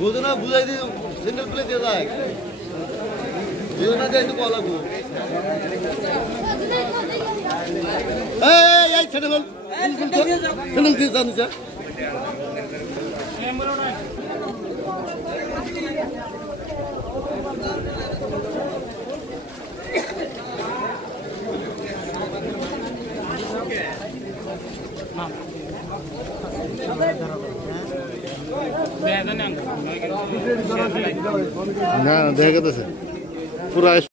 बुझ्न बुझाइदियो central plate दिँदा यो नदिए त कला गयो ए याइ सेन्ट्रल सेन्ट्रल दिस जानु छ না দেখা গেছে পুরা